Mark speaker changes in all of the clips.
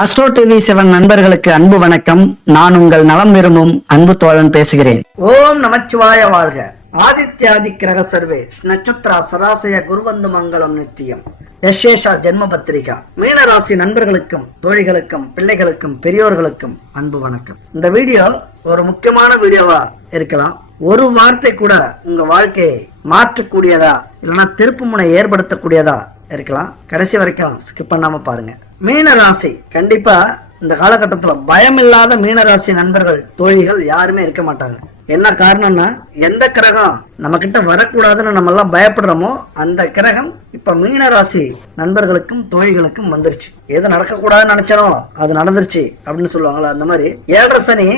Speaker 1: Astro TV seven நண்பர்களுக்கு அன்பு வணக்கம். நான் உங்கள் நலம் விரும்பும் அன்பு தோழன் பேசுகிறேன். ஓம் நமச்சிவாய வாழ்க. ஆதித்யாதி கிரக சர்வே. நட்சத்திரா சராசய குருவந்து மங்களம் நித்தியம். யசேஷா ஜென்ம பத்திரிகா மீனராசி நண்பர்களுக்கும் தோழிகளுக்கும் பிள்ளைகளுக்கும் பெரியோர்களுக்கும் அன்பு வணக்கம். இந்த வீடியோ ஒரு முக்கியமான வீடியோவா இருக்கலாம். ஒரு வார்த்தை கூட உங்க வாழ்க்கையை மாற்றக்கூடியதா இல்லைன்னா திருப்பு முனை ஏற்படுத்தக்கூடியதா இருக்கலாம். கடைசி வரைக்கும் ஸ்கிப் பண்ணாம பாருங்க. மீன ராசி கண்டிப்பா இந்த காலகட்டத்துல பயம் இல்லாத மீனராசி நண்பர்கள் தோழிகள் யாருமே இருக்க மாட்டாங்க. என்ன காரணம்னா எந்த கிரகம் நம்மக்கிட்ட வரக்கூடாதுன்னு நம்மெல்லாம் பயப்படுறோமோ அந்த கிரகம் இப்போ மீனராசி நண்பர்களுக்கும் தோழிகளுக்கும் வந்துருச்சு. எது நடக்கக்கூடாதுன்னு நினைச்சனோ அது நடந்துருச்சு அப்படின்னு சொல்லுவாங்களா அந்த மாதிரி ஏழரை சனி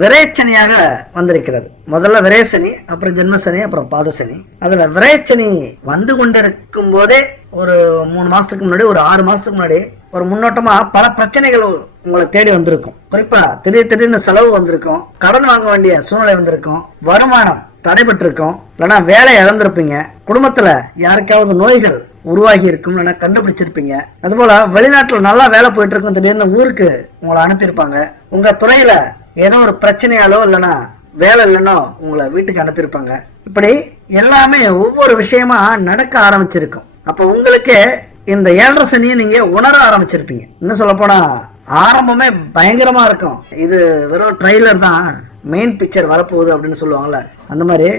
Speaker 1: விரைச்சனியாக வந்திருக்கிறது. முதல்ல விரேசனி அப்புறம் ஜென்மசனி அப்புறம் பாதசனி. அதுல விரைச்சனி வந்து கொண்டிருக்கும் போதே ஒரு மூணு மாசத்துக்கு முன்னாடி ஒரு ஆறு மாசத்துக்கு முன்னாடி ஒரு முன்னோட்டமா பல பிரச்சனைகள் உங்களை தேடி வந்திருக்கும். குறிப்பா திடீர் திடீர்னு செலவு வந்திருக்கும் கடன் வாங்க வேண்டிய சூழ்நிலை வந்திருக்கும் வருமானம் தடைபட்டிருக்கும். இல்லைன்னா வேலை இழந்திருப்பீங்க. குடும்பத்துல யாருக்காவது நோய்கள் உருவாகி இருக்கும் இல்லைன்னா கண்டுபிடிச்சிருப்பீங்க. அதுபோல வெளிநாட்டில் நல்லா வேலை போயிட்டு இருக்கும் திடீர்னு ஊருக்கு உங்களை அனுப்பியிருப்பாங்க. உங்க துறையில ஏதோ ஒரு பிரச்சனையாலோ இல்லைன்னா வேலை இல்லைன்னோ உங்களை வீட்டுக்கு அனுப்பியிருப்பாங்க. இப்படி எல்லாமே ஒவ்வொரு விஷயமா நடக்க ஆரம்பிச்சிருக்கும். அப்ப உங்களுக்கு இந்த ஏழரை சனியை நீங்க உணர ஆரம்பிச்சிருப்பீங்க. இன்னும் சொல்ல போனா ஆரம்பமே பயங்கரமா இருக்கும். இது வெறும் ட்ரெய்லர் தான். மெயின் பிக்சர் வரப்போகுது அப்படின்னு சொல்லுவாங்கள்ல அந்த மாதிரி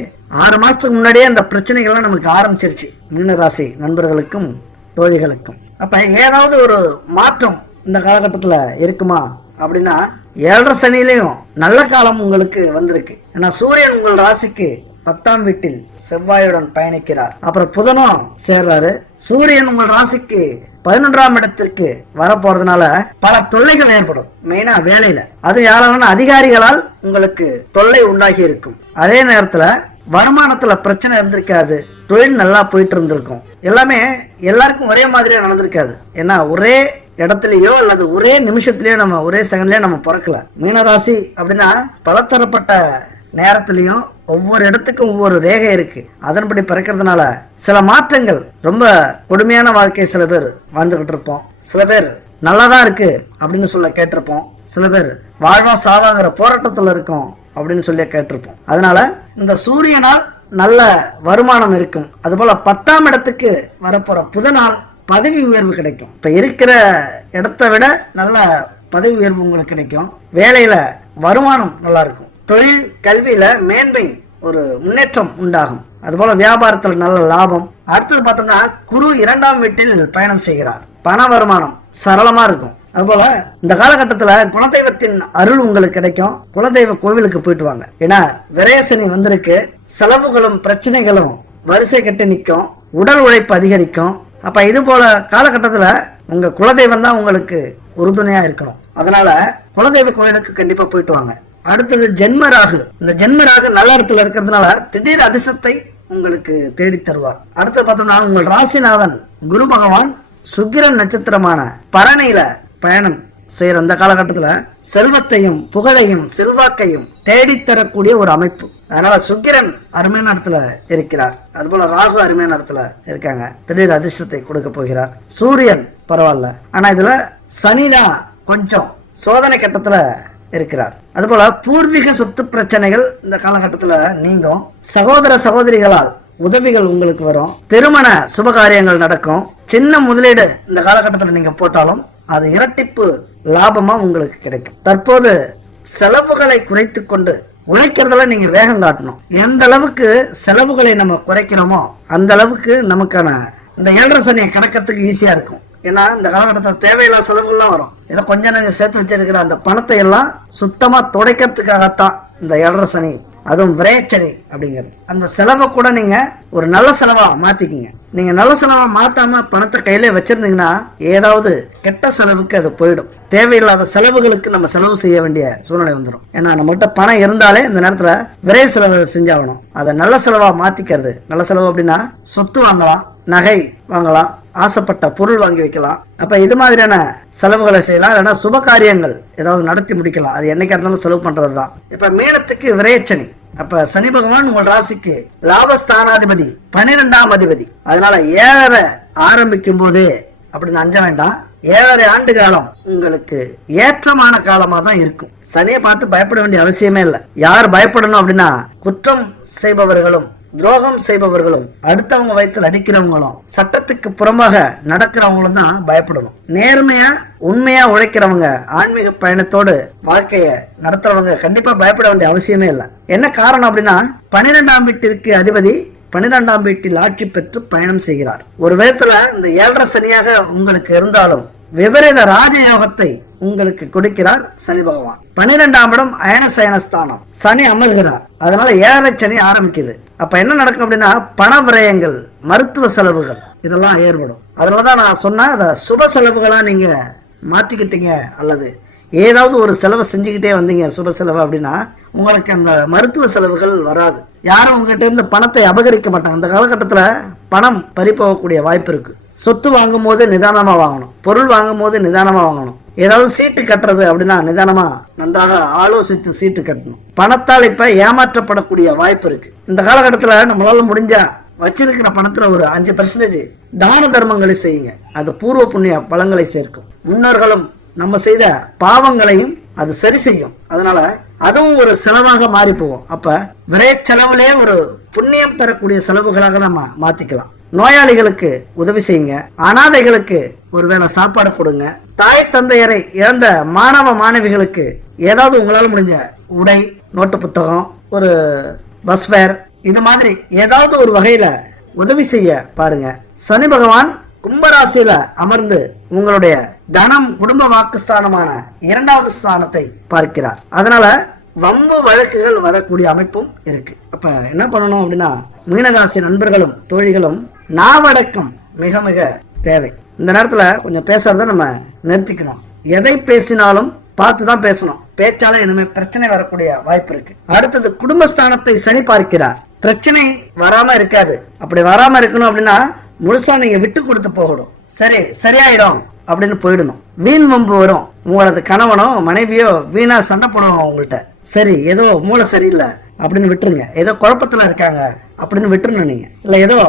Speaker 1: ஆறு மாதத்துக்கு முன்னாடியே அந்த பிரச்சனைகள்லாம் நமக்கு ஆரம்பிச்சிருச்சு. மீனராசி நண்பர்களுக்கும் தோழிகளுக்கும். அப்போ ஏதாவது ஒரு மாற்றம் இந்த காலகட்டத்தில் இருக்குமா? அப்படின்னா ஏழரை சனிலையும் நல்ல காலம் உங்களுக்கு வந்திருக்கு. ஏன்னா சூரியன் உங்கள் ராசிக்கு பத்தாம் வீட்டில் செவ்வாயுடன் பயணிக்கிறார். அப்புறம் புதனும் சேர்றாரு. சூரியன் உங்கள் ராசிக்கு பதினொன்றாம் இடத்திற்கு வரப்போறதுனால பல தொல்லைகள் ஏற்படும். மெயினா வேலையில. அது யாராலும் அதிகாரிகளால் உங்களுக்கு தொல்லை உண்டாகி இருக்கும். அதே நேரத்துல வருமானத்துல பிரச்சனை இருந்திருக்காது. தொழில் நல்லா போயிட்டு இருந்திருக்கும். எல்லாமே எல்லாருக்கும் ஒரே மாதிரியா நடந்திருக்காது. ஏன்னா ஒரே இடத்துலயோ அல்லது ஒரே நிமிஷத்துலயோ நம்ம ஒரே செகண்ட்லயோ நம்ம பிறக்கல. மீனராசி அப்படின்னா பலதரப்பட்ட நேரத்திலையும் ஒவ்வொரு இடத்துக்கும் ஒவ்வொரு ரேகை இருக்கு. அதன்படி பிறக்கிறதுனால சில மாற்றங்கள் ரொம்ப கொடுமையான வாழ்க்கை சில பேர் வாழ்ந்துகிட்டு இருப்போம். சில பேர் நல்லாதான் இருக்கு அப்படின்னு சொல்ல கேட்டிருப்போம். சில பேர் வாழ்வா சாவாங்கிற போராட்டத்துல இருக்கும் அப்படின்னு சொல்லி கேட்டிருப்போம். அதனால இந்த சூரியனால் நல்ல வருமானம் இருக்கும். அதுபோல பத்தாம் இடத்துக்கு வரப்போற புதனால் பதவி உயர்வு கிடைக்கும். இப்ப இருக்கிற இடத்த விட நல்ல பதவி உயர்வு உங்களுக்கு கிடைக்கும். வேலையில வருமானம் நல்லா இருக்கும். தொழில் கல்வியில மேன்மை ஒரு முன்னேற்றம் உண்டாகும். அதுபோல வியாபாரத்தில் நல்ல லாபம். அடுத்தது பார்த்தோம்னா குரு இரண்டாம் வீட்டில் பயணம் செய்கிறார். பண வருமானம் சரளமா இருக்கும். அதுபோல இந்த காலகட்டத்துல குலதெய்வத்தின் அருள் உங்களுக்கு கிடைக்கும். குலதெய்வ கோவிலுக்கு போயிட்டு வாங்க. ஏன்னா விரயசனி வந்திருக்கு. செலவுகளும் பிரச்சனைகளும் வரிசை கட்டி நிற்கும். உடல் உழைப்பு அதிகரிக்கும். அப்ப இது போல காலகட்டத்துல உங்க குலதெய்வம் தான் உங்களுக்கு உறுதுணையா இருக்கணும். அதனால குலதெய்வ கோவிலுக்கு கண்டிப்பா போயிட்டு வாங்க. அடுத்தது ஜென்மராகு. இந்த ஜென்மராகு நல்ல இடத்துல இருக்கிறதுனால திடீர் அதிர்ஷ்டத்தை உங்களுக்கு தேடி தருவார். அடுத்து பார்த்தோம்னா உங்கள் ராசிநாதன் குரு பகவான் சுக்கிரன் நட்சத்திரமான பரணியில பயணம் செய்யற அந்த காலகட்டத்துல செல்வத்தையும் புகழையும் செல்வாக்கையும் தேடித்தரக்கூடிய ஒரு அமைப்பு. அதனால சுக்கிரன் அருமையான இடத்துல இருக்கிறார். அதுபோல ராகு அருமையான இடத்துல இருக்காங்க. திடீர் அதிர்ஷ்டத்தை கொடுக்க போகிறார். சூரியன் பரவாயில்ல. ஆனா இதுல சனிதான் கொஞ்சம் சோதனை கட்டத்துல இருக்கிறார். அதுபோல பூர்வீக சொத்து பிரச்சனைகள் இந்த காலகட்டத்தில் நீங்கும். சகோதர சகோதரிகளால் உதவிகள் உங்களுக்கு வரும். திருமண சுபகாரியங்கள் நடக்கும். சின்ன முதலீடு இந்த காலகட்டத்தில் நீங்க போட்டாலும் அது இரட்டிப்பு லாபமா உங்களுக்கு கிடைக்கும். தற்போது செலவுகளை குறைத்து கொண்டு உழைக்கிறதுல நீங்க வேகம் காட்டணும். எந்த அளவுக்கு செலவுகளை நம்ம குறைக்கிறோமோ அந்த அளவுக்கு நமக்கான இந்த ஏழரை சனியை கடக்கிறதுக்கு ஈஸியா இருக்கும். ஏன்னா இந்த காலகட்டத்தில் தேவையில்லாத செலவுகள்லாம் வரும். ஏதோ கொஞ்சம் நேரம் சேர்த்து வச்சிருக்கிற அந்த பணத்தை எல்லாம் சுத்தமாக துடைக்கிறதுக்காகத்தான் இந்த ஏழரை சனி. அதுவும் விரைச்சனை அப்படிங்கிறது. அந்த செலவை கூட நீங்கள் ஒரு நல்ல செலவாக மாற்றிக்கிங்க நீங்கள் நல்ல செலவாக மாற்றாமல் பணத்தை கையில வச்சுருந்தீங்கன்னா ஏதாவது கெட்ட செலவுக்கு அது போயிடும். தேவையில்லாத செலவுகளுக்கு நம்ம செலவு செய்ய வேண்டிய சூழ்நிலை வந்துடும் ஏன்னா நம்மகிட்ட பணம் இருந்தாலே இந்த நேரத்தில் விரை செலவு செஞ்சாகணும். அதை நல்ல செலவாக மாற்றிக்கிறது நல்ல செலவு அப்படின்னா சொத்து வாங்கலாம் நகை வாங்கலாம் ஆசைப்பட்ட பொருள் வாங்கி வைக்கலாம். அப்ப இது மாதிரியான செலவுகளை செய்யலாம். இல்லைன்னா சுப காரியங்கள் ஏதாவது நடத்தி முடிக்கலாம். அது என்னைக்கா இருந்தாலும் செலவு பண்றது தான் இப்ப மீனத்துக்கு விரையச்சனி. அப்ப சனி பகவான் உங்கள் ராசிக்கு லாபஸ்தானாதிபதி பன்னிரெண்டாம் அதிபதி. அதனால ஏழரை ஆரம்பிக்கும் போதே அப்படின்னு அஞ்ச வேண்டாம். ஏழரை ஆண்டு காலம் உங்களுக்கு ஏற்றமான காலமா தான் இருக்கும். சனியை பார்த்து பயப்பட வேண்டிய அவசியமே இல்லை. யார் பயப்படணும் அப்படின்னா குற்றம் செய்பவர்களும் துரோகம் செய்பவர்களும் அடுத்தவங்க வயிற்றில் அடிக்கிறவங்களும் சட்டத்துக்கு புறமாக நடக்கிறவங்களும் தான் பயப்படணும். நேர்மையா உண்மையா உழைக்கிறவங்க ஆன்மீக பயணத்தோடு வாழ்க்கைய நடத்துறவங்க கண்டிப்பா பயப்பட வேண்டிய அவசியமே இல்லை. என்ன காரணம் அப்படின்னா பன்னிரெண்டாம் வீட்டிற்கு அதிபதி பன்னிரெண்டாம் வீட்டில் ஆட்சி பெற்று பயணம் செய்கிறார். ஒரு விதத்துல இந்த ஏழரை சனியாக உங்களுக்கு இருந்தாலும் விபரீத ராஜயோகத்தை உங்களுக்கு கொடுக்கிறார் சனி பகவான். பன்னிரெண்டாம் இடம் அயன ஸ்தானம் சனி அமர்கிறார். அதனால ஏழரை சனி ஆரம்பிக்குது. அப்ப என்ன நடக்கும் அப்படின்னா பண விரயங்கள் மருத்துவ செலவுகள் இதெல்லாம் ஏற்படும். அதனாலதான் நான் சொன்னேன் அதை சுப செலவுகளா நீங்க மாத்திக்கிட்டீங்க அல்லது ஏதாவது ஒரு செலவை செஞ்சுக்கிட்டே வந்தீங்க சுப செலவு அப்படின்னா உங்களுக்கு அந்த மருத்துவ செலவுகள் வராது. யாரும் உங்ககிட்ட இருந்து பணத்தை அபகரிக்க மாட்டாங்க. அந்த காலகட்டத்தில் பணம் பறிப்போகக்கூடிய வாய்ப்பு இருக்குது சொத்து வாங்கும் போது நிதானமாக வாங்கணும். பொருள் வாங்கும் போது நிதானமாக வாங்கணும். ஏதாவது சீட்டு கட்டுறது அப்படின்னா நிதானமா நன்றாக ஆலோசித்து சீட்டு கட்டணும். பணத்தால் இப்ப ஏமாற்றப்படக்கூடிய வாய்ப்பு இருக்கு. இந்த காலகட்டத்தில் நம்மளால முடிஞ்சா வச்சிருக்கிற பணத்துல ஒரு அஞ்சு பர்சன்டேஜ் தான தர்மங்களை செய்யுங்க. அது பூர்வ புண்ணிய பலங்களை சேர்க்கும். முன்னோர்களும் நம்ம செய்த பாவங்களையும் அது சரி செய்யும். அதனால அதுவும் ஒரு செலவாக மாறி போகும் அப்ப விரைய செலவுலேயே ஒரு புண்ணியம் தரக்கூடிய செலவுகளாக நம்ம மாத்திக்கலாம். நோயாளிகளுக்கு உதவி செய்யுங்க. அனாதைகளுக்கு ஒருவேளை சாப்பாடு கொடுங்க. தாய் தந்தையரை இழந்த மாணவ மாணவிகளுக்கு ஏதாவது உங்களால் முடிஞ்ச உடை நோட்டு புத்தகம் ஒரு பஸ் ஃபேர் இது மாதிரி ஏதாவது ஒரு வகையில உதவி செய்ய பாருங்க. சனி பகவான் கும்பராசியில அமர்ந்து உங்களுடைய தனம் குடும்ப வாக்குஸ்தானமான இரண்டாவது ஸ்தானத்தை பார்க்கிறார். அதனால வம்பு வழக்குகள் வரக்கூடிய அமைப்பும் இருக்கு. அப்ப என்ன பண்ணணும் அப்படின்னா மீனராசி நண்பர்களும் தோழிகளும் நாவடக்கம் மிக மிக தேவை. இந்த நேரத்துல கொஞ்சம் பேசுறத நம்ம நிறுத்திக்கணும் எதை பேசினாலும் பார்த்து தான் பேசணும். பேச்சால இனிமே பிரச்சனை வரக்கூடிய வாய்ப்பு இருக்கு. அடுத்தது குடும்பஸ்தானத்தை சனி பார்க்கிறார். பிரச்சனை வராம இருக்காது. அப்படி வராம இருக்கணும் அப்படின்னா முழுசா நீங்க விட்டு கொடுத்து போகணும். சரி சரியாயிடும் அப்படின்னு போயிடணும். வீண் வம்பு வரும். உங்களது கணவனோ மனைவியோ வீணா சண்டை போடுவோம் உங்கள்கிட்ட சரி ஏதோ மூளை சரியில்லை அப்படின்னு விட்டுருங்க. ஏதோ குழப்பத்துல இருக்காங்க அப்படின்னு விட்டுருணும் நீங்க. இல்ல ஏதோ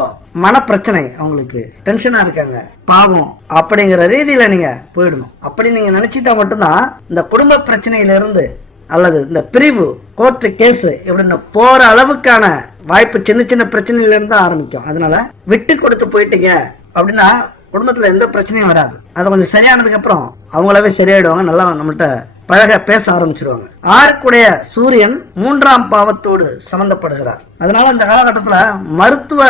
Speaker 1: மன பிரச்சனை அவங்களுக்கு டென்ஷனா இருக்காங்க. பாவம் அப்படிங்கிற ரீதியில நீங்க போயிடணும். அப்படி நீங்க நினைச்சிட்டா மட்டும்தான் இந்த குடும்ப பிரச்சனையில இருந்து அல்லது இந்த பிரிவு கோர்ட்டு கேஸ் இப்படின்னு போற அளவுக்கான வாய்ப்பு சின்ன சின்ன பிரச்சனையில இருந்து தான் ஆரம்பிக்கும். அதனால விட்டு கொடுத்து போயிட்டீங்க அப்படின்னா குடும்பத்துல எந்த பிரச்சனையும் வராது. அது கொஞ்சம் சரியானதுக்கு அப்புறம் அவங்களாவே சரியாயிடுவாங்க. நல்லா நம்மள்ட்ட பழக பேச ஆரம்பிச்சிருவாங்க. ஆறுக்குடைய சூரியன் மூன்றாம் பாவத்தோடு சம்பந்தப்படுகிறார். அதனால இந்த காலகட்டத்துல மருத்துவ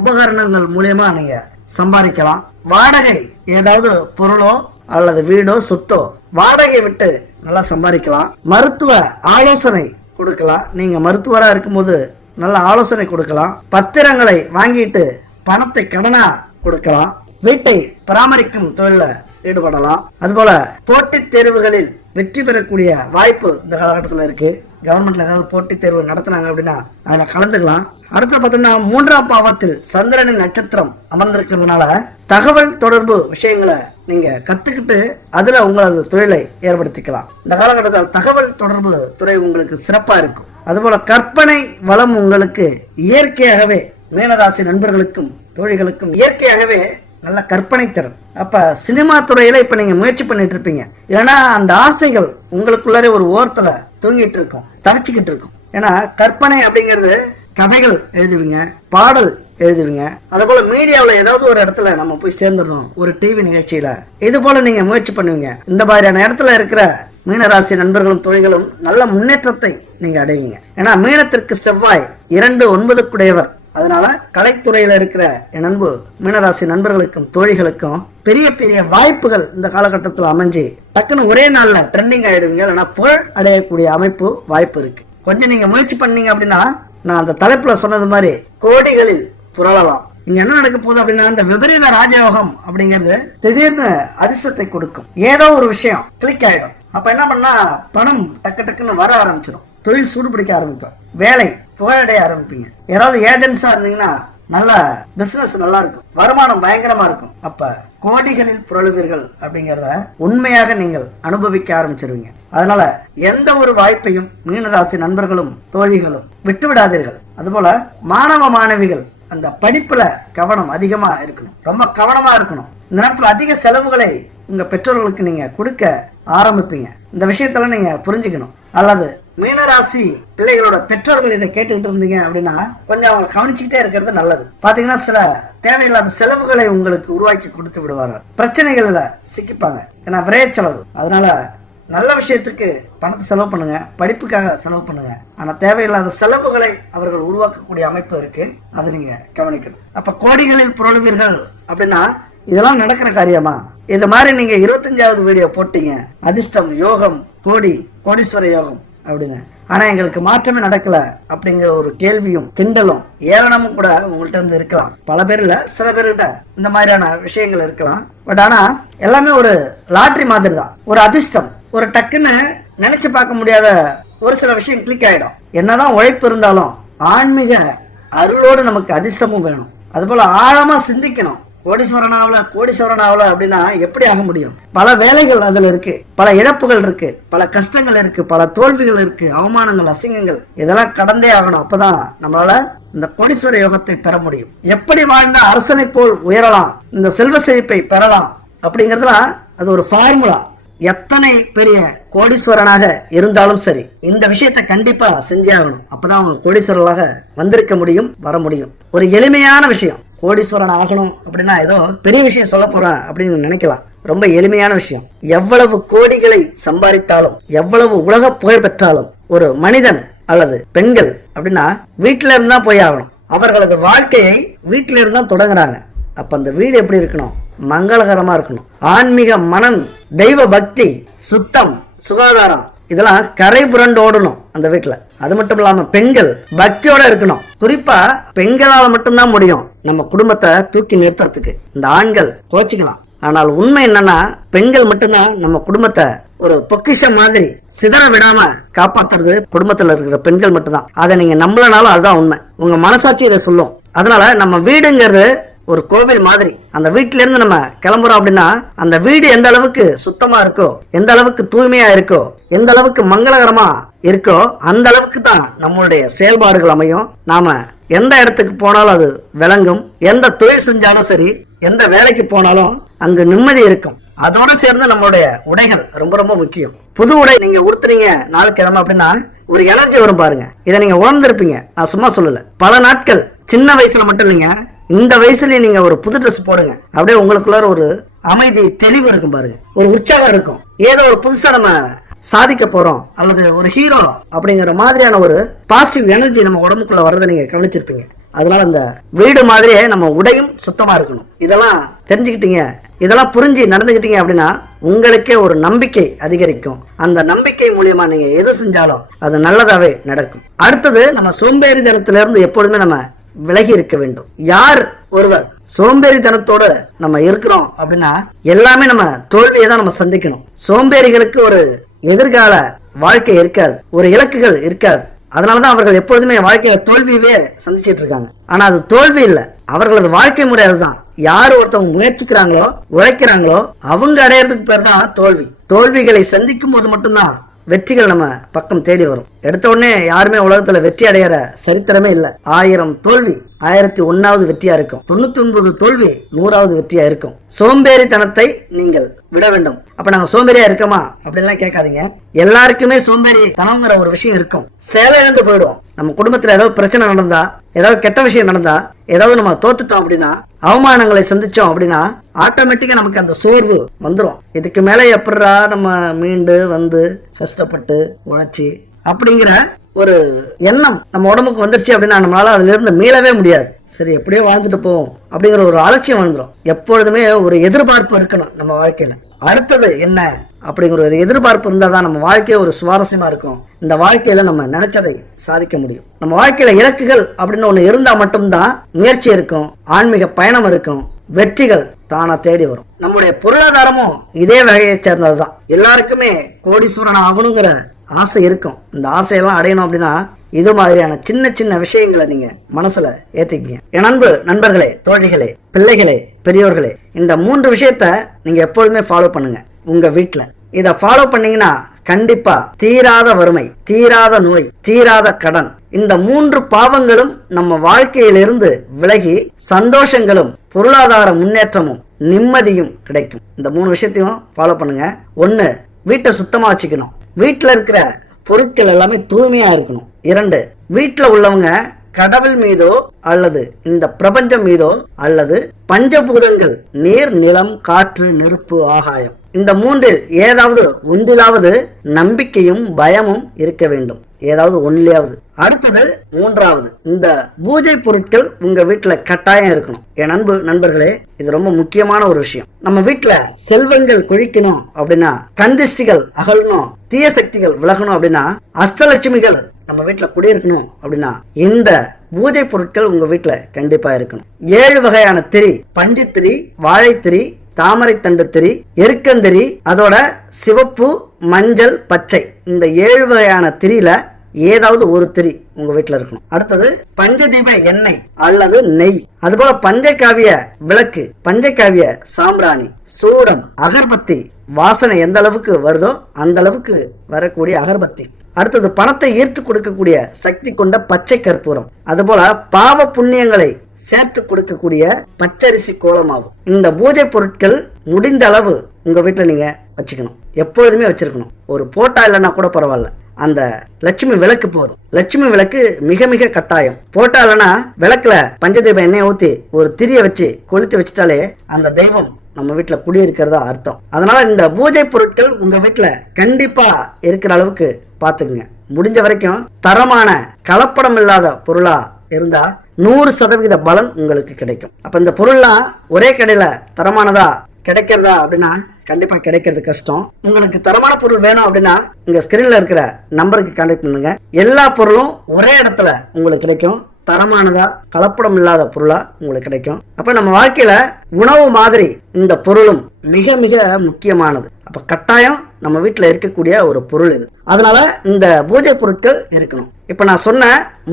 Speaker 1: உபகரணங்கள் மூலியமா நீங்க சம்பாதிக்கலாம். வாடகை ஏதாவது பொருளோ அல்லது வீடோ சொத்தோ வாடகை விட்டு நல்லா சம்பாதிக்கலாம். மருத்துவ ஆலோசனை கொடுக்கலாம். நீங்க மருத்துவராக இருக்கும்போது நல்ல ஆலோசனை கொடுக்கலாம். பத்திரங்களை வாங்கிட்டு பணத்தை கடனா கொடுக்கலாம். வீட்டை பராமரிக்கும் தொழில ஈடுபடலாம். அதுபோல போட்டித் தேர்வுகளில் வெற்றி பெறக்கூடிய வாய்ப்பு இந்த காலகட்டத்தில் இருக்கு. கவர்மெண்ட்ல ஏதாவது போட்டித் தேர்வு நடத்தினாங்க அப்படின்னா அதுல கலந்துக்கலாம். அடுத்து பார்த்தோம்னா மூன்றாம் பாவத்தில் சந்திரனின் நட்சத்திரம் அமர்ந்திருக்கிறதுனால தகவல் தொடர்பு விஷயங்களை நீங்க கத்துக்கிட்டு அதுல உங்களது தொழிலை ஏற்படுத்திக்கலாம். இந்த காலகட்டத்தில் தகவல் தொடர்பு துறை உங்களுக்கு சிறப்பா இருக்கும். அதுபோல கற்பனை வளம் உங்களுக்கு இயற்கையாகவே மீனராசி நண்பர்களுக்கும் தோழிகளுக்கும் இயற்கையாகவே நல்ல கற்பனை திறன். அப்போ சினிமா துறையில் இப்போ நீங்கள் முயற்சி பண்ணிட்டு இருப்பீங்க. ஏன்னா அந்த ஆசைகள் உங்களுக்குள்ளாரே ஒரு ஓரத்தில் தூங்கிட்டு இருக்கும் தரைச்சிக்கிட்டு இருக்கும். ஏன்னா கற்பனை அப்படிங்கிறது கதைகள் எழுதுவீங்க பாடல் எழுதுவீங்க. அதே போல மீடியாவில் ஏதாவது ஒரு இடத்துல நம்ம போய் சேர்ந்துடணும் ஒரு டிவி நிகழ்ச்சியில். இது போல நீங்கள் முயற்சி பண்ணுவீங்க. இந்த மாதிரியான இடத்துல இருக்கிற மீனராசி நண்பர்களும் தொழில்களும் நல்ல முன்னேற்றத்தை நீங்கள் அடைவீங்க. ஏன்னா மீனத்திற்கு செவ்வாய் இரண்டு ஒன்பதுக்குடையவர். அதனால கலைத்துறையில இருக்கிற என் அன்பு மீனராசி நண்பர்களுக்கும் தோழிகளுக்கும் பெரிய பெரிய வாய்ப்புகள் இந்த காலகட்டத்தில் அமைஞ்சு டக்குன்னு ஒரே நாள்ல ட்ரெண்டிங் ஆயிடுவீங்க. இல்லைன்னா புகழ் அடையக்கூடிய அமைப்பு வாய்ப்பு இருக்கு. கொஞ்சம் நீங்க முயற்சி பண்ணீங்க அப்படின்னா நான் அந்த தலைப்புல சொன்னது மாதிரி கோடிகளில் புரளலாம். இங்க என்ன நடக்க போகுது அப்படின்னா இந்த விபரீத ராஜயோகம் அப்படிங்கிறது திடீர்னு அதிர்ஷ்டத்தை கொடுக்கும். ஏதோ ஒரு விஷயம் கிளிக் ஆயிடும். அப்ப என்ன பண்ணா பணம் டக்கு டக்குன்னு வர ஆரம்பிச்சிடும் தொழில் சூடுபிடிக்க ஆரம்பிக்கும். வேலை புகழடைய ஆரம்பிப்பீங்க. ஏதாவது ஏஜென்ட்ஸா இருந்தீங்கன்னா நல்ல பிசினஸ் நல்லா இருக்கும். வருமானம் பயங்கரமா இருக்கும். அப்ப கோடிகளில் புரளுவீர்கள் அப்படிங்கிறத உண்மையாக நீங்கள் அனுபவிக்க ஆரம்பிச்சிருவீங்க. அதனால எந்த ஒரு வாய்ப்பையும் மீனராசி நண்பர்களும் தோழிகளும் விட்டு விடாதீர்கள் அதுபோல மாணவ மாணவிகள் அந்த படிப்புல கவனம் அதிகமா இருக்கணும். ரொம்ப கவனமா இருக்கணும். இந்த நேரத்துல அதிக செலவுகளை உங்க பெற்றோர்களுக்கு நீங்க கொடுக்க ஆரம்பிப்பீங்க. இந்த விஷயத்தெல்லாம் நீங்க புரிஞ்சுக்கணும். அல்லது மீனராசி பிள்ளைகளோட பெற்றோர்கள் இதை கேட்டுக்கிட்டு இருந்தீங்க அப்படின்னா கொஞ்சம் அவங்க கவனிச்சுக்கிட்டே இருக்கிறது நல்லது. பாத்தீங்கன்னா சில தேவையில்லாத செலவுகளை உங்களுக்கு உருவாக்கி கொடுத்து விடுவார்கள் பிரச்சனைகள்ல சிக்கிப்பாங்க. ஏன்னா விரைய செலவு. அதனால நல்ல விஷயத்துக்கு பணத்தை செலவு பண்ணுங்க. படிப்புக்காக செலவு பண்ணுங்க. ஆனா தேவையில்லாத செலவுகளை அவர்கள் உருவாக்கக்கூடிய அமைப்பு இருக்கு. அதை நீங்க கவனிக்கணும். அப்ப கோடிகளில் புரளுவீர்கள் அப்படின்னா இதெல்லாம் நடக்கிற காரியமா? இது மாதிரி நீங்க இருபத்தஞ்சாவது வீடியோ போட்டீங்க. அதிர்ஷ்டம் யோகம் கோடி கோடீஸ்வர யோகம். அப்படின்னு. ஆனா எங்களுக்கு மாற்றமே நடக்கல அப்படிங்கிற ஒரு கேள்வியும் கிண்டலும் ஏளனமும் கூட உங்கள்கிட்ட இருந்து இருக்கலாம். பல பேர் சில பேர்கிட்ட இந்த மாதிரியான விஷயங்கள் இருக்கலாம். பட் ஆனா எல்லாமே ஒரு லாட்ரி மாதிரி தான் ஒரு அதிர்ஷ்டம். ஒரு டக்குன்னு நினைச்சு பார்க்க முடியாத ஒரு சில விஷயம் கிளிக் ஆயிடும். என்னதான் உழைப்பு இருந்தாலும் ஆன்மீக அருளோடு நமக்கு அதிர்ஷ்டமும் வேணும். அதுபோல ஆழமா சிந்திக்கணும். கோடீஸ்வரன் ஆகல கோடீஸ்வரன் ஆகல அப்படின்னா எப்படி ஆக முடியும்? பல வேலைகள் அதுல இருக்கு. பல இழப்புகள் இருக்கு. பல கஷ்டங்கள் இருக்கு. பல தோல்விகள் இருக்கு. அவமானங்கள் அசிங்கங்கள். இதெல்லாம் கடந்தே ஆகணும். அப்பதான் நம்மளால இந்த கோடீஸ்வர யோகத்தை பெற முடியும். எப்படி வாழ்ந்த அரசனை போல் உயரலாம்? இந்த செல்வ செழிப்பை பெறலாம்? அப்படிங்கறதுலாம் அது ஒரு ஃபார்முலா எத்தனை பெரிய கோடீஸ்வரனாக இருந்தாலும் சரி இந்த விஷயத்த கண்டிப்பா செஞ்சே ஆகணும். அப்பதான் அவங்க கோடீஸ்வரர்களாக வந்திருக்க முடியும் வர முடியும். ஒரு எளிமையான விஷயம். கோடீஸ்வரன் ஆகணும் அப்படின்னா ஏதோ பெரிய விஷயம் சொல்ல போகிறேன் அப்படின்னு நினைக்கலாம். ரொம்ப எளிமையான விஷயம். எவ்வளவு கோடிகளை சம்பாதித்தாலும் எவ்வளவு உலக புகழ் பெற்றாலும் ஒரு மனிதன் அல்லது பெண்கள் அப்படின்னா வீட்டில இருந்து தான் போய் ஆகணும். அவர்களது வாழ்க்கையை வீட்டில இருந்து தான் தொடங்குறாங்க. அப்ப அந்த வீடு எப்படி இருக்கணும்? மங்களகரமா இருக்கணும். ஆன்மீக மனம் தெய்வ பக்தி சுத்தம் சுகாதாரம் இதெல்லாம் கரை புரண்டு ஓடணும் அந்த வீட்டில். அது மட்டும் இல்லாமல் பெண்கள் பக்தியோட இருக்கணும். குறிப்பா பெண்களால் மட்டும்தான் முடியும் நம்ம குடும்பத்தை தூக்கி நிறுத்துறதுக்கு. இந்த ஆண்கள் கோச்சிக்கலாம் ஆனால் உண்மை என்னன்னா பெண்கள் மட்டும்தான் நம்ம குடும்பத்தை ஒரு பொக்கிஷம் மாதிரி சிதற விடாம காப்பாத்துறது குடும்பத்துல இருக்கிற பெண்கள் மட்டும்தான். அதை நீங்க நம்பலனாலும் அதுதான் உண்மை. உங்க மனசாட்சி இதை சொல்லும். அதனால நம்ம வீடுங்கிறது ஒரு கோவில் மாதிரி. அந்த வீட்டில இருந்து நம்ம கிளம்புறோம் அப்படின்னா அந்த வீடு எந்த அளவுக்கு சுத்தமா இருக்கோ எந்த அளவுக்கு தூய்மையா இருக்கோ எந்த அளவுக்கு மங்களகரமா இருக்கோ அந்த அளவுக்கு தான் நம்மளுடைய செயல்பாடுகள் அமையும். நாம எந்த இடத்துக்கு போனாலும் அது விளங்கும். எந்த தொழில் செஞ்சாலும் சரி எந்த வேலைக்கு போனாலும் அங்கு நிம்மதி இருக்கும். அதோட சேர்ந்து நம்மளுடைய உடைகள் ரொம்ப ரொம்ப முக்கியம். புது உடை நீங்க உடுத்துறீங்க நாள் கிழமை அப்படின்னா ஒரு எனர்ஜி வரும் பாருங்க. இதை நீங்க உணர்ந்திருப்பீங்க. நான் சும்மா சொல்லல. பல நாட்கள் சின்ன வயசுல மட்டும் இல்லைங்க. இந்த வயசுலேயே நீங்க ஒரு புது ட்ரெஸ் போடுங்க. அப்படியே உங்களுக்குள்ளார ஒரு அமைதி தெளிவு இருக்கும் பாருங்க. ஒரு உற்சாகம் இருக்கும். ஏதோ ஒரு புதுசா நம்ம சாதிக்க போறோம். அல்லது ஒரு ஹீரோ அப்படிங்கிற மாதிரியான ஒரு பாசிட்டிவ் எனர்ஜி நம்ம உடம்புக்குள்ள வர்றதை நீங்க கவனிச்சிருப்பீங்க. அதனால அந்த வீடு மாதிரியே நம்ம உடையும் சுத்தமா இருக்கணும். இதெல்லாம் தெரிஞ்சுக்கிட்டீங்க. இதெல்லாம் புரிஞ்சு நடந்துக்கிட்டீங்க அப்படின்னா உங்களுக்கே ஒரு நம்பிக்கை அதிகரிக்கும். அந்த நம்பிக்கை மூலியமா நீங்க எது செஞ்சாலும் அது நல்லதாவே நடக்கும். அடுத்தது நம்ம சோம்பேறித்தனத்திலிருந்து இருந்து எப்பொழுதுமே நம்ம விலகி இருக்க வேண்டும். யார் ஒருவர் சோம்பேறித்தனத்தோட நம்ம இருக்கிறோம் அப்படின்னா எல்லாமே நம்ம தோல்வியை தான் நம்ம சந்திக்கணும். சோம்பேறிகளுக்கு ஒரு எதிர்கால வாழ்க்கை இருக்காது. ஒரு இலக்குகள் இருக்காது. அதனாலதான் அவர்கள் எப்பொழுதுமே வாழ்க்கையில தோல்வியவே சந்திச்சிட்டு இருக்காங்க. ஆனா அது தோல்வி இல்ல. அவர்களது வாழ்க்கை முறை அதுதான். யார் ஒருத்தவங்க முயற்சிக்கிறாங்களோ உழைக்கிறாங்களோ அவங்க அடையறதுக்கு பேர் தான் தோல்வி. தோல்விகளை சந்திக்கும் போது மட்டும்தான் வெற்றிகள் நம்ம பக்கம் தேடி வரும். எடுத்த உடனே யாருமே உலகத்துல வெற்றி அடையிற சரித்திரமே இல்லை. ஆயிரம் தோல்வி ஆயிரத்தி ஒன்னாவது வெற்றியா இருக்கும். தொண்ணூத்தி ஒன்பது தோல்வி நூறாவது வெற்றியா இருக்கும். சோம்பேறித்தனத்தை நீங்கள் விட வேண்டும். அப்ப நாங்க சோம்பேறியா இருக்கோமா? அப்படின்லாம் கேட்காதீங்க. எல்லாருக்குமே சோம்பேறி தனங்கிற ஒரு விஷயம் இருக்கும். சேவை இழந்து போயிடுவோம். நம்ம குடும்பத்துல ஏதாவது பிரச்சனை நடந்தா ஏதாவது கெட்ட விஷயம் நடந்தா ஏதாவது நம்ம தோத்துட்டோம் அப்படின்னா அவமானங்களை சந்திச்சோம் அப்படின்னா ஆட்டோமேட்டிக்கா நமக்கு அந்த சோர்வு வந்துடும் இதுக்கு மேல எப்படா நம்ம மீண்டு வந்து கஷ்டப்பட்டு உழைச்சி அப்படிங்கிற ஒரு எண்ணம் நம்ம உடம்புக்கு வந்துருச்சு அப்படின்னா நம்மளால அதுலேருந்து மீளவே முடியாது. சரி எப்படியோ வாழ்ந்துட்டு போவோம் அப்படிங்கிற ஒரு அலட்சியம் வந்துடும் எப்பொழுதுமே ஒரு எதிர்பார்ப்பு இருக்கணும் நம்ம வாழ்க்கையில. அடுத்தது என்ன? அப்படிங்கிற ஒரு எதிர்பார்ப்பு இருந்தால் தான் நம்ம வாழ்க்கையே ஒரு சுவாரஸ்யமாக இருக்கும். இந்த வாழ்க்கையில் நம்ம நினைச்சதை சாதிக்க முடியும். நம்ம வாழ்க்கையில் இலக்குகள் அப்படின்னு ஒன்று இருந்தால் மட்டும்தான் முயற்சி இருக்கும் ஆன்மீக பயணம் இருக்கும் வெற்றிகள் தானா தேடி வரும். நம்முடைய பொருளாதாரமும் இதே வகையை சேர்ந்தது தான் எல்லாருக்குமே கோடீஸ்வரன் ஆகணுங்கிற ஆசை இருக்கும். இந்த ஆசையெல்லாம் அடையணும் அப்படின்னா இது மாதிரியான சின்ன சின்ன விஷயங்களை நீங்க மனசுல ஏத்திக்கங்க. என் அன்பு நண்பர்களே தோழிகளே பிள்ளைகளே பெரியோர்களே இந்த மூன்று விஷயத்த நீங்க எப்பொழுதுமே ஃபாலோ பண்ணுங்க. உங்க வீட்டுல இத ஃபாலோ பண்ணீங்கன்னா கண்டிப்பா தீராத வறுமை தீராத நோய் தீராத கடன் இந்த மூன்று பாவங்களும் நம்ம வாழ்க்கையிலிருந்து விலகி சந்தோஷங்களும் பொருளாதார முன்னேற்றமும் நிம்மதியும் கிடைக்கும். இந்த மூணு விஷயத்தையும் ஃபாலோ பண்ணுங்க. ஒன்று வீட்டை சுத்தமாக வச்சுக்கணும். வீட்டில் இருக்கிற பொருட்கள் எல்லாமே தூய்மையாக இருக்கணும். இரண்டு வீட்டில் உள்ளவங்க கடவுள் மீதோ அல்லது இந்த பிரபஞ்சம் மீதோ அல்லது பஞ்சபூதங்கள் நீர் நிலம் காற்று நெருப்பு ஆகாயம். இந்த மூன்றில் ஏதாவது ஒன்றிலாவது நம்பிக்கையும் பயமும் இருக்க வேண்டும். ஏதாவது ஒன்றிலாவது அடுத்தது மூன்றாவது. இந்த பூஜை பொருட்கள் உங்க வீட்டில் கட்டாயம் இருக்கணும். என் அன்பு நண்பர்களே இது ரொம்ப முக்கியமான ஒரு விஷயம். நம்ம வீட்டில் செல்வங்கள் கொழிக்கணும் அப்படின்னா கந்திஷ்டிகள் அகலணும் தீய சக்திகள் விலகணும் அப்படின்னா அஷ்டலட்சுமிகள் நம்ம வீட்டில் குடியிருக்கணும் அப்படின்னா இந்த பூஜை பொருட்கள் உங்க வீட்டில் கண்டிப்பா இருக்கணும். ஏழு வகையான திரி பஞ்சுத்திரி வாழைத்திரி தாமரை திரி எருக்கந்திரி அதோட சிவப்பு மஞ்சள் பச்சை. இந்த ஏழு வகையான திரியில ஏதாவது ஒரு திரி உங்க வீட்டுல இருக்கணும். அடுத்தது பஞ்சதீப எண்ணெய் அல்லது நெய். அதுபோல பஞ்சகாவிய விளக்கு பஞ்சகாவிய சாம்பிராணி சூடம் அகர்பத்தி. வாசனை எந்த அளவுக்கு வருதோ அந்த அளவுக்கு வரக்கூடிய அகர்பத்தி. அடுத்தது பணத்தை ஈர்த்து கொடுக்கக்கூடிய சக்தி கொண்ட பச்சை கற்பூரம். அதுபோல பாவ புண்ணியங்களை சேர்த்து கொடுக்கக்கூடிய பச்சரிசி கோலமாகும். இந்த பூஜை பொருட்கள் முடிந்த அளவு உங்க வீட்டில் நீங்க வச்சுக்கணும். எப்பொழுதுமே வச்சிருக்கணும். ஒரு போட்டா இல்லைன்னா கூட பரவாயில்ல. அந்த லட்சுமி விளக்கு போதும். லட்சுமி விளக்கு மிக மிக கட்டாயம். போட்டா இல்லைன்னா விளக்குல பஞ்சதீபம் எண்ணெய் ஊத்தி ஒரு திரிய வச்சு கொளுத்தி வச்சுட்டாலே அந்த தெய்வம் நம்ம வீட்டில் குடியிருக்கிறதா அர்த்தம். அதனால இந்த பூஜை பொருட்கள் உங்க வீட்டில் கண்டிப்பா இருக்கிற அளவுக்கு பார்த்துக்குங்க முடிஞ்ச வரைக்கும் தரமான கலப்படம் இல்லாத பொருளா இருந்தா நூறு சதவிகித பலன் உங்களுக்கு கிடைக்கும். அப்ப இந்த பொருள்லாம் ஒரே கடையில தரமானதா கிடைக்கிறதா அப்படின்னா கண்டிப்பா கிடைக்கிறது கஷ்டம். உங்களுக்கு தரமான பொருள் வேணும் அப்படின்னா இங்க ஸ்கிரீன்ல இருக்கிற நம்பருக்கு கான்டாக்ட் பண்ணுங்க. எல்லா பொருளும் ஒரே இடத்துல உங்களுக்கு கிடைக்கும். தரமானதா கலப்படம் இல்லாத பொருளா உங்களுக்கு கிடைக்கும். அப்ப நம்ம வாழ்க்கையில உணவு மாதிரி இந்த பொருளும் மிக மிக முக்கியமானது. அப்ப கட்டாயம் நம்ம வீட்டில் இருக்கக்கூடிய ஒரு பொருள் இது. அதனால இந்த பூஜை பொருட்கள் இருக்கணும். இப்ப நான் சொன்ன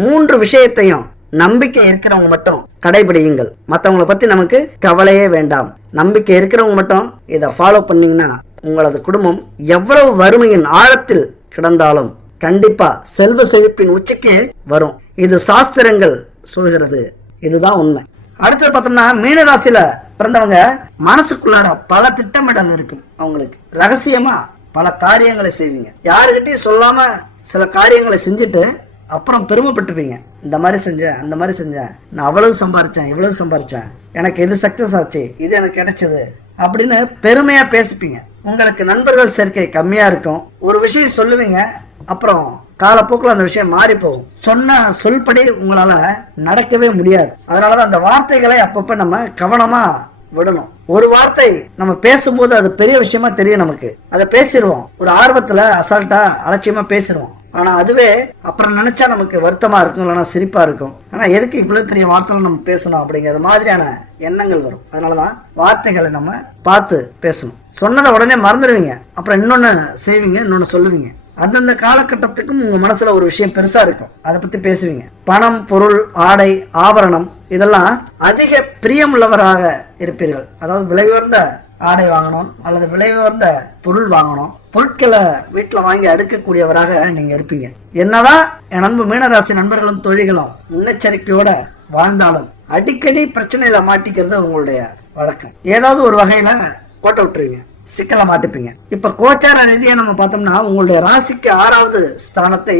Speaker 1: மூன்று விஷயத்தையும் நம்பிக்கை இருக்கிறவங்க மட்டும் கடைபிடியுங்கள். மற்றவங்களை பத்தி நமக்கு கவலையே வேண்டாம். நம்பிக்கை இருக்கிறவங்க மட்டும் இதை ஃபாலோ பண்ணீங்கன்னா உங்களது குடும்பம் எவ்வளவு வறுமையின் ஆழத்தில் கிடந்தாலும் கண்டிப்பா செல்வ செழிப்பின் உச்சிக்கு வரும். இது சாஸ்திரங்கள் சொல்கிறது. இதுதான் உண்மை. அடுத்தது பார்த்தோம்னா மீனராசியில பிறந்தவங்க மனசுக்குள்ளார பல திட்டமிடல் இருக்கும் அவங்களுக்கு. ரகசியமா பல காரியங்களை செய்வீங்க. யாருக்கிட்டையும் சொல்லாம சில காரியங்களை செஞ்சுட்டு அப்புறம் பெருமைப்பட்டுப்பீங்க. இந்த மாதிரி செஞ்சேன் அந்த மாதிரி செஞ்சேன். நான் அவ்வளவு சம்பாரிச்சேன் இவ்வளவு சம்பாரிச்சேன். எனக்கு இது சக்சஸ் ஆச்சு இது எனக்கு கிடைச்சது அப்படின்னு பெருமையா பேசிப்பீங்க. உங்களுக்கு நண்பர்கள் சேர்க்கை கம்மியா இருக்கும். ஒரு விஷயம் சொல்லுவீங்க அப்புறம் காலப்போக்கில் அந்த விஷயம் மாறி போகும். சொன்ன சொல்படி உங்களால நடக்கவே முடியாது. அதனாலதான் அந்த வார்த்தைகளை அப்பப்ப நம்ம கவனமா விடணும். ஒரு வார்த்தை நம்ம பேசும்போது அது பெரிய விஷயமா தெரியும் நமக்கு. அதை பேசிடுவோம். ஒரு ஆர்வத்துல அசால்ட்டா அலட்சியமா பேசிடுவோம். ஆனால் அதுவே அப்புறம் நினச்சா நமக்கு வருத்தமாக இருக்கும் இல்லைன்னா சிரிப்பாக இருக்கும். ஆனால் எதுக்கு இவ்வளோ பெரிய வார்த்தைகள் நம்ம பேசணும் அப்படிங்கிற மாதிரியான எண்ணங்கள் வரும். அதனாலதான் வார்த்தைகளை நம்ம பார்த்து பேசணும். சொன்னதை உடனே மறந்துடுவீங்க. அப்புறம் இன்னொன்று செய்வீங்க இன்னொன்று சொல்லுவீங்க. அந்தந்த காலகட்டத்துக்கும் உங்கள் மனசில் ஒரு விஷயம் பெருசாக இருக்கும். அதை பற்றி பேசுவீங்க. பணம் பொருள் ஆடை ஆபரணம் இதெல்லாம் அதிக பிரியமுள்ளவராக இருப்பீர்கள். அதாவது விலை உயர்ந்த ஆடை வாங்கணும் அல்லது விலை உயர்ந்த பொருள் வாங்கணும். பொருட்களை வீட்டில் வாங்கி அடுக்கக்கூடியவராக நீங்கள் இருப்பீங்க. என்னதான் என் நண்பு மீனராசி நண்பர்களும் தொழில்களும் முன்னெச்சரிக்கையோட வாழ்ந்தாலும் அடிக்கடி பிரச்சனையில மாட்டிக்கிறது உங்களுடைய வழக்கம். ஏதாவது ஒரு வகையில கோட்டை விட்டுருவீங்க. சிக்கல மாட்டிப்பீங்க. இப்ப கோச்சார ரீதியா நம்ம பார்த்தோம்னா உங்களுடைய ராசிக்கு ஆறாவது ஸ்தானத்தை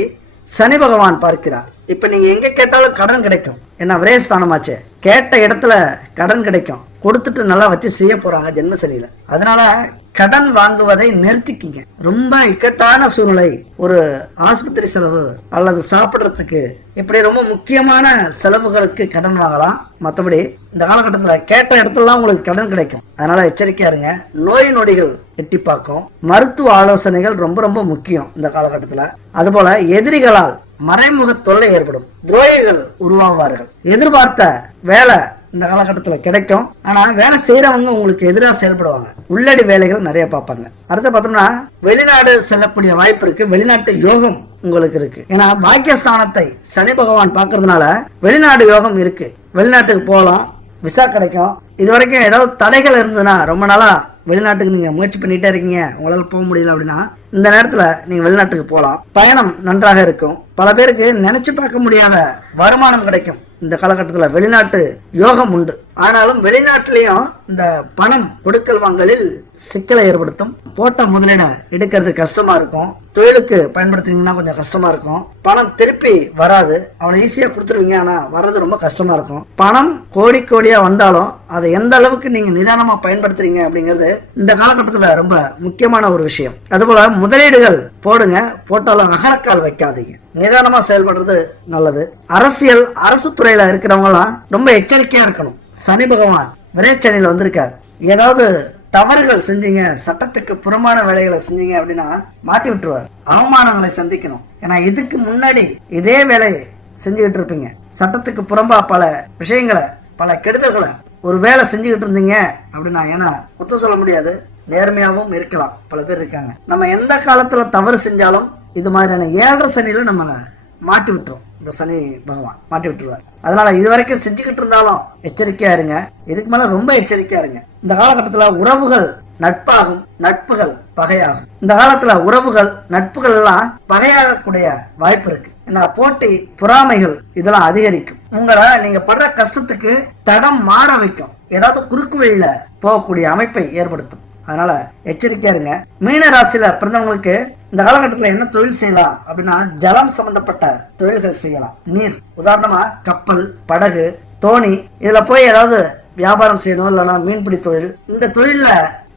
Speaker 1: சனி பகவான் பார்க்கிறார். இப்ப நீங்க எங்க கேட்டாலும் கடன் கிடைக்கும். என்ன ஒரே ஸ்தானமாச்சு? கேட்ட இடத்துல கடன் கிடைக்கும். கொடுத்துட்டு நல்லா வச்சு செய்ய போறாங்க ஜென்மசனியில அதனால கடன் வாங்குவதை நிறுத்திக்கிங்க. ரொம்ப இக்கட்டான சூழ்நிலை. ஒரு ஆஸ்பத்திரி செலவு அல்லது சாப்பிட்றதுக்கு இப்படி ரொம்ப முக்கியமான செலவுகளுக்கு கடன் வாங்கலாம். மற்றபடி இந்த காலகட்டத்தில் கேட்ட இடத்துலலாம் உங்களுக்கு கடன் கிடைக்கும். அதனால எச்சரிக்கையா இருங்க. நோய் நொடிகள் எட்டி பார்க்கும். மருத்துவ ஆலோசனைகள் ரொம்ப ரொம்ப முக்கியம் இந்த காலகட்டத்தில். அதுபோல எதிரிகளால் மறைமுக தொல்லை ஏற்படும். துரோகிகள் உருவாவார்கள். எதிர்பார்த்த வேலை இந்த காலகட்டத்தில் கிடைக்கும். ஆனால் வேலை செய்கிறவங்க உங்களுக்கு எதிராக செயல்படுவாங்க. உள்ளடி வேலைகள் நிறைய பார்ப்பாங்க. அடுத்து பார்த்தோம்னா வெளிநாடு செல்லக்கூடிய வாய்ப்பு இருக்கு. வெளிநாட்டு யோகம் உங்களுக்கு இருக்கு. ஏன்னா பாக்கியஸ்தானத்தை சனி பகவான் பார்க்கறதுனால வெளிநாடு யோகம் இருக்கு. வெளிநாட்டுக்கு போகலாம். விசா கிடைக்கும். இது வரைக்கும் ஏதாவது தடைகள் இருந்ததுன்னா ரொம்ப நாளாக வெளிநாட்டுக்கு நீங்கள் முயற்சி பண்ணிட்டே இருக்கீங்க. உங்களால் போக முடியல அப்படின்னா இந்த நேரத்தில் நீங்கள் வெளிநாட்டுக்கு போகலாம். பயணம் நன்றாக இருக்கும். பல பேருக்கு நினச்சி பார்க்க முடியாத வருமானம் கிடைக்கும். இந்த காலகட்டத்தில் வெளிநாட்டு யோகம் உண்டு. ஆனாலும் வெளிநாட்டிலையும் இந்த பணம் கொடுக்கல் வாங்கலில் சிக்கலை ஏற்படுத்தும். போட்ட முதலீடு எடுக்கிறது கஷ்டமா இருக்கும். தொழிலுக்கு பயன்படுத்தினீங்கன்னா கொஞ்சம் கஷ்டமா இருக்கும். பணம் திருப்பி வராது. அவனை ஈஸியா கொடுத்துருவீங்க ஆனா வர்றது ரொம்ப கஷ்டமா இருக்கும். பணம் கோடி கோடியா வந்தாலும் அதை எந்த அளவுக்கு நீங்க நிதானமா பயன்படுத்துறீங்க அப்படிங்கிறது இந்த காலகட்டத்துல ரொம்ப முக்கியமான ஒரு விஷயம். அதுபோல முதலீடுகள் போடுங்க. போட்டாலும் அகலக்கால் வைக்காதீங்க. நிதானமா செயல்படுறது நல்லது. அரசியல் அரசு துறையில இருக்கிறவங்களாம் ரொம்ப எச்சரிக்கையா இருக்கணும். சனி பகவான் விரைச்சனியில் வந்திருக்கார். ஏதாவது தவறுகள் செஞ்சீங்க சட்டத்துக்கு புறமான வேலைகளை செஞ்சீங்க அப்படின்னா மாட்டி விட்டுருவார். அவமானங்களை சந்திக்கணும். ஏன்னா இதுக்கு முன்னாடி இதே வேலையை செஞ்சுக்கிட்டு இருப்பீங்க. சட்டத்துக்கு புறம்பா பல விஷயங்களை பல கெடுதல்களை ஒரு வேலை செஞ்சுக்கிட்டு இருந்தீங்க அப்படின்னா ஏன்னா குத்தம் சொல்ல முடியாது. நேர்மையாகவும் இருக்கலாம். பல பேர் இருக்காங்க. நம்ம எந்த காலத்தில் தவறு செஞ்சாலும் இது மாதிரியான ஏழரை சனியில் நம்மளை மாட்டி விட்டுரும். இந்த சனி பகவான் மாட்டி விட்டுருவார். அதனால இது வரைக்கும் செஞ்சுக்கிட்டு இருந்தாலும் எச்சரிக்கையா இருங்க. இதுக்கு மேல ரொம்ப எச்சரிக்கையா இருங்க. இந்த காலகட்டத்துல உறவுகள் நட்பாகும் நட்புகள் பகையாகும். இந்த காலத்துல உறவுகள் நட்புகள் எல்லாம் பகையாகக்கூடிய வாய்ப்பு இருக்கு. ஏன்னா போட்டி பொறாமைகள் இதெல்லாம் அதிகரிக்கும். உங்களை நீங்க படுற கஷ்டத்துக்கு தடம் மாற வைக்கும். ஏதாவது குறுக்கு வழியில போகக்கூடிய அமைப்பை ஏற்படுத்தும். அதனால எச்சரிக்கையா இருங்க. மீன ராசியில பிறந்தவங்களுக்கு இந்த காலகட்டத்தில் என்ன தொழில் செய்யலாம் அப்படின்னா ஜலம் சம்பந்தப்பட்ட தொழில்கள் செய்யலாம். நீர் உதாரணமா கப்பல் படகு தோணி இதுல போய் ஏதாவது வியாபாரம் செய்யணும் இல்லைன்னா மீன்பிடி தொழில். இந்த தொழில்ல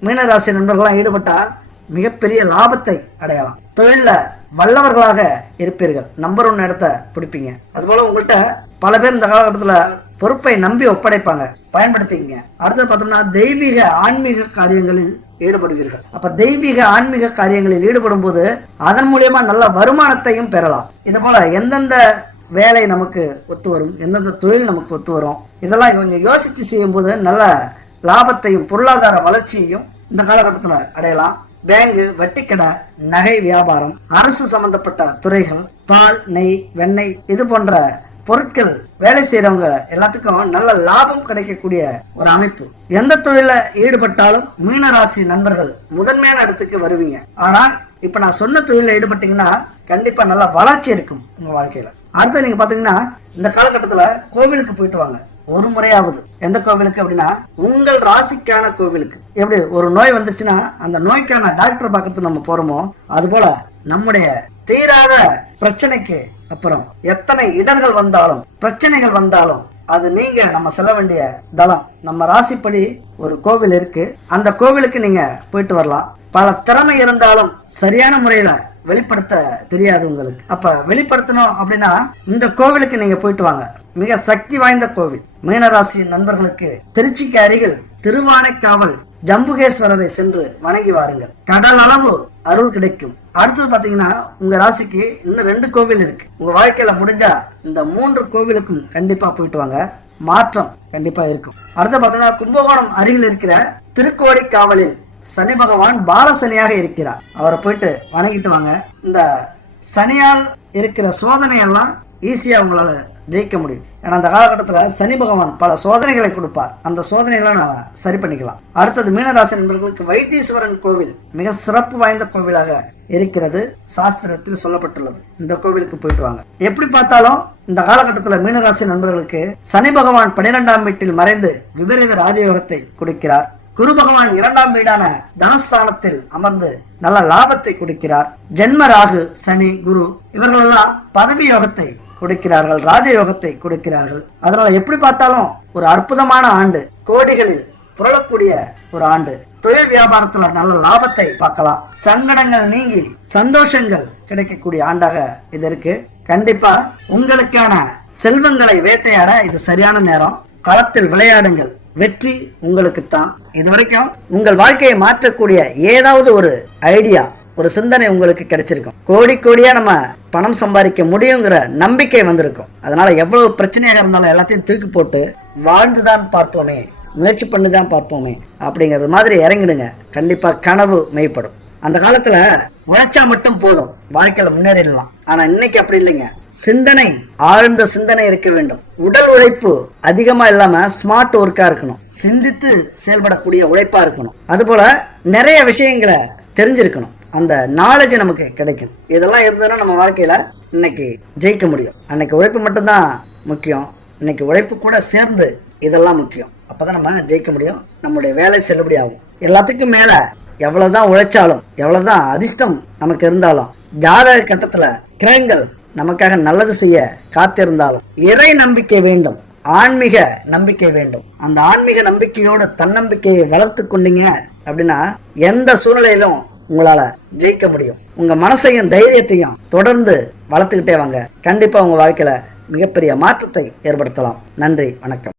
Speaker 1: மீனராசி நண்பர்கள்லாம் ஈடுபட்டா மிகப்பெரிய லாபத்தை அடையலாம். தொழில்ல வல்லவர்களாக இருப்பீர்கள். நம்பர் ஒன் இடத்த பிடிப்பீங்க. அதுபோல உங்கள்கிட்ட பல பேர் இந்த காலகட்டத்தில் பொறுப்பை நம்பி ஒப்படைப்பாங்க. பயன்படுத்திக்கங்க. அடுத்து பார்த்தோம்னா தெய்வீக ஆன்மீக காரியங்களில் ஈடுபடுவீர்கள். அப்ப தெய்வீக ஆன்மீக காரியங்களில் ஈடுபடும் போது அதன் மூலியமா நல்ல வருமானத்தையும் பெறலாம். இது போல எந்தெந்த வேலை நமக்கு ஒத்து வரும் எந்தெந்த தொழில் நமக்கு ஒத்து வரும் இதெல்லாம் கொஞ்சம் யோசிச்சு செய்யும்போது நல்ல லாபத்தையும் பொருளாதார வளர்ச்சியையும் இந்த காலகட்டத்தில் அடையலாம். பேங்கு வட்டிக்கடை நகை வியாபாரம் அரசு சம்பந்தப்பட்ட துறைகள் பால் நெய் வெண்ணெய் இது போன்ற பொருட்கள் வேலை செய்யறவங்க எல்லாத்துக்கும் நல்ல லாபம் கிடைக்கக்கூடிய ஒரு அமைப்பு. எந்த தொழில ஈடுபட்டாலும் மீனராசி நண்பர்கள் முதன்மையான இடத்துக்கு வருவீங்க. ஆனா இப்ப நான் சொன்ன தொழில ஈடுபட்டீங்கன்னா கண்டிப்பா நல்ல வளர்ச்சி இருக்கும் உங்க வாழ்க்கையில. அடுத்து நீங்க பாத்தீங்கன்னா இந்த காலகட்டத்துல கோவிலுக்கு போயிட்டு வாங்க. ஒரு முறையாவது. எந்த கோவிலுக்கு அப்படின்னா உங்கள் ராசிக்கான கோவிலுக்கு. எப்படி ஒரு நோய் வந்துச்சுன்னா அந்த நோய்க்கான டாக்டர் பார்க்கறதுக்கு நம்ம போறோமோ அது போல நம்முடைய தீராத பிரச்சனைக்கு அப்புறம் எத்தனை இடர்கள் வந்தாலும் பிரச்சனைகள் வந்தாலும் அது நீங்க நம்ம செல்ல வேண்டிய தளம். நம்ம ராசிப்படி ஒரு கோவில் இருக்கு. அந்த கோவிலுக்கு நீங்க போயிட்டு வரலாம். பல திறமை இருந்தாலும் சரியான முறையில வெளிப்படுத்த தெரியாது உங்களுக்கு. அப்ப வெளிப்படுத்தணும் அப்படின்னா இந்த கோவிலுக்கு நீங்க போயிட்டு வாங்க. மிக சக்தி வாய்ந்த கோவில். மீனராசி நண்பர்களுக்கு திருச்சிக்கு அருகில் திருவானைக்காவல் ஜம்புகேஸ்வரரை சென்று வணங்கி வாருங்கள். கடல் அளவு அருள் கிடைக்கும். அடுத்தது பாத்தீங்கன்னா உங்க ராசிக்கு இன்னும் ரெண்டு கோவில் இருக்கு. உங்க வாழ்க்கையில முடிஞ்சா இந்த மூன்று கோவிலுக்கும் கண்டிப்பா போயிட்டு வாங்க. மாற்றம் கண்டிப்பா இருக்கும். அடுத்து பாத்தீங்கன்னா கும்பகோணம் அருகில் இருக்கிற திருக்கோடி காவலில் சனி பகவான் பாலசனியாக இருக்கிறார். அவரை போயிட்டு வணங்கிட்டு வாங்க. இந்த சனியால் இருக்கிற சோதனை எல்லாம் ஈஸியா உங்களால ஜெயிக்க முடியும். ஏன்னா அந்த காலகட்டத்தில் சனி பகவான் பல சோதனைகளை கொடுப்பார். அந்த சோதனைகளை நான் சரி பண்ணிக்கலாம். அடுத்தது மீனராசி நண்பர்களுக்கு வைத்தீஸ்வரன் கோவில் மிக சிறப்பு வாய்ந்த கோவிலாக இருக்கிறது சாஸ்திரத்தில் சொல்லப்பட்டுள்ளது. இந்த கோவிலுக்கு போயிட்டு வாங்க. எப்படி பார்த்தாலும் இந்த காலகட்டத்தில் மீனராசி நண்பர்களுக்கு சனி பகவான் பனிரெண்டாம் வீட்டில் மறைந்து விபரீத ராஜயோகத்தை கொடுக்கிறார். குரு பகவான் இரண்டாம் வீடான தனஸ்தானத்தில் அமர்ந்து நல்ல லாபத்தை கொடுக்கிறார். ஜென்ம ராகு சனி குரு இவர்களெல்லாம் பதவி யோகத்தை கொடுக்கிறார்கள் ராஜயோகத்தை கொடுக்கிறார்கள். அதனால எப்படி பார்த்தாலும் ஒரு அற்புதமான ஆண்டு. கோடிகளில் புரளக்கூடிய ஒரு ஆண்டு. தொழில் வியாபாரத்துல நல்ல லாபத்தை பார்க்கலாம். சங்கடங்கள் நீங்கி சந்தோஷங்கள் கிடைக்கக்கூடிய ஆண்டாக இது இருக்கு. கண்டிப்பா உங்களுக்கான செல்வங்களை வேட்டையாட இது சரியான நேரம். களத்தில் விளையாடுங்கள். வெற்றி உங்களுக்கு தான் இது வரைக்கும் உங்கள் வாழ்க்கையை மாற்றக்கூடிய ஏதாவது ஒரு ஐடியா ஒரு சிந்தனை உங்களுக்கு கிடைச்சிருக்கும். கோடி கோடியா நம்ம பணம் சம்பாதிக்க முடியுங்கிற நம்பிக்கை வந்திருக்கும். அதனால எவ்வளவு பிரச்சனையாக இருந்தாலும் எல்லாத்தையும் தூக்கி போட்டு வாழ்ந்துதான் பார்ப்போமே முயற்சி பண்ணி தான் பார்ப்போமே அப்படிங்கிறது மாதிரி இறங்கிடுங்க. கண்டிப்பா கனவு மெய்ப்படும். அந்த காலத்துல உழைச்சா மட்டும் போதும். வாழ்க்கையில முன்னேறிடலாம். ஆனா இன்னைக்கு அப்படி இல்லைங்க. சிந்தனை ஆழ்ந்த சிந்தனை இருக்க வேண்டும். உடல் உழைப்பு அதிகமா இல்லாம ஸ்மார்ட் ஒர்க்கா இருக்கணும். சிந்தித்து செயல்படக்கூடிய உழைப்பா இருக்கணும். அதுபோல நிறைய விஷயங்களை தெரிஞ்சிருக்கணும். அந்த நாலேஜ் நமக்கு கிடைக்கும் இதெல்லாம் இருந்ததுன்னா நம்ம வாழ்க்கையில இன்னைக்கு ஜெயிக்க முடியும். அன்னைக்கு உழைப்பு மட்டும்தான் முக்கியம். இன்னைக்கு உழைப்பு கூட சேர்ந்து இதெல்லாம் முக்கியம். அப்பதான் நம்ம ஜெயிக்க முடியும். நம்முடைய வேலை செல்லுபடி ஆகும். எல்லாத்துக்கும் மேல எவ்வளவுதான் உழைச்சாலும் எவ்வளவுதான் அதிர்ஷ்டம் நமக்கு இருந்தாலும் ஜாதக கட்டத்துல கிரகங்கள் நமக்காக நல்லது செய்ய காத்திருந்தாலும் இறை நம்பிக்கை வேண்டும். ஆன்மீக நம்பிக்கை வேண்டும். அந்த ஆன்மீக நம்பிக்கையோட தன்னம்பிக்கையை வளர்த்து கொண்டீங்க அப்படின்னா எந்த சூழ்நிலையிலும் உங்களால ஜெயிக்க முடியும். உங்க மனசையும் தைரியத்தையும் தொடர்ந்து வளர்த்துக்கிட்டே வாங்க. கண்டிப்பா உங்க வாழ்க்கையில மிகப்பெரிய மாற்றத்தை ஏற்படுத்தலாம். நன்றி வணக்கம்.